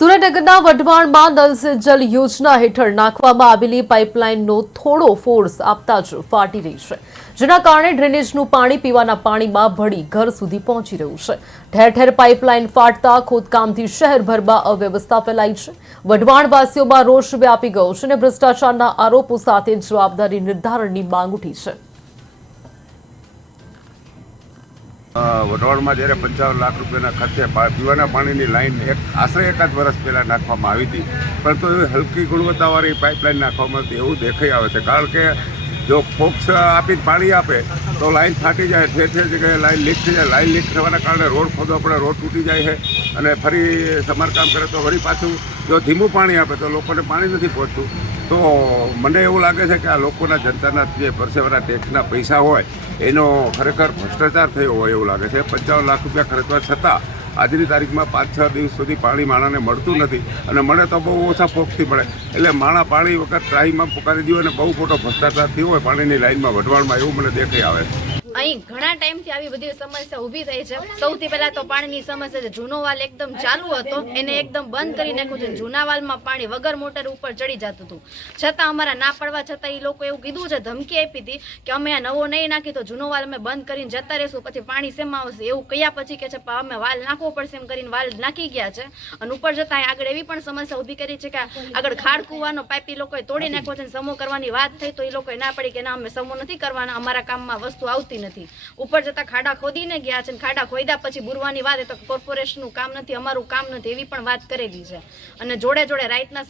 સુરેન્દ્રનગરના વઢવાણમાં નલ સે જલ યોજના હેઠળ નાખવામાં આવેલી પાઇપલાઇનનો થોડો ફોર્સ આપતા જ ફાટી રહી છે, જેના કારણે ડ્રેનેજનું પાણી પીવાના પાણીમાં ભળી ઘર સુધી પહોંચી રહ્યું છે। ઠેર ઠેર પાઇપલાઇન ફાટતા ખોદકામથી શહેરભરમાં અવ્યવસ્થા ફેલાઈ છે। વઢવાણવાસીઓમાં રોષ વ્યાપી ગયો છે અને ભ્રષ્ટાચારના આરોપો સાથે જવાબદારી નિર્ધારણની માંગ ઉઠી છે। વઢવાણમાં જ્યારે 55 લાખ રૂપિયાના ખર્ચે પીવાના પાણીની લાઈન આશરે એકાદ વર્ષ પહેલાં નાખવામાં આવી હતી, પરંતુ એવી હલકી ગુણવત્તાવાળી પાઇપલાઇન નાખવામાં આવતી એવું દેખાઈ આવે છે। કારણ કે જો ફોક્સ આપી પાણી આપે તો લાઈન ફાટી જાય, ઠેર ઠેર જગ્યાએ લાઈન લીક થઈ જાય। લાઈન લીક થવાના કારણે રોડ ખોદવા પડે, રોડ તૂટી જાય છે અને ફરી સમારકામ કરે તો વળી પાછું જો ધીમું પાણી આપે તો લોકોને પાણી નથી પહોંચતું। તો મને એવું લાગે છે કે આ લોકોના જનતાના જે પરસેવાના ટેક્સના પૈસા હોય એનો ખરેખર ભ્રષ્ટાચાર થયો હોય એવું લાગે છે। 55 લાખ રૂપિયા ખર્ચવા છતાં આજની તારીખમાં 5-6 દિવસ સુધી પાણી માણાને મળતું નથી અને મળે તો બહુ ઓછા ફોક્સથી મળે। એટલે માણા પાણી વખત ટ્રાહીમાં પુકારી દીધું અને બહુ મોટો ભ્રષ્ટાચાર થયો હોય પાણીની લાઈનમાં વઢવાણમાં એવું મને દેખાઈ આવે છે। અહીં ઘણા ટાઈમથી આવી બધી સમસ્યા ઊભી થઈ છે। સૌથી પહેલા તો પાણીની સમસ્યા છે। જૂનો વાલ એકદમ ચાલુ હતો, એને એકદમ બંધ કરી નાખ્યું છે। જૂના વાલમાં પાણી વગર મોટર ઉપર ચડી જતું હતું, છતાં અમારા ના પડવા છતાં એ લોકો એવું કીધું છે, ધમકી આપી હતી કે અમે આ નવો નહીં નાખી તો જૂનો વાલ અમે બંધ કરીને જતા રહેશું, પછી પાણી શેમાં આવશે એવું કહ્યા પછી કે છે અમે વાલ નાખવો પડશે એમ કરીને વાલ નાખી ગયા છે। અને ઉપર જતા આગળ એવી પણ સમસ્યા ઊભી કરી છે કે આગળ ખાડ કૂવાનો પાઇપ એ લોકોએ તોડી નાખ્યો છે। સમૂહ કરવાની વાત થઈ તો એ લોકોએ ના પડી કે ના અમે સમૂહ નથી કરવાના, અમારા કામમાં વસ્તુ આવતી નથી। ઉપર જતા ખાડા ખોદીને ગયા છે, ખાડા ખોદ્યા પછી બુરવાની વાત, એ તો કોર્પોરેશનનું કામ નથી, અમારું કામ નથી એવી પણ વાત કરેલી છે। અને જોડે જોડે રાઈટના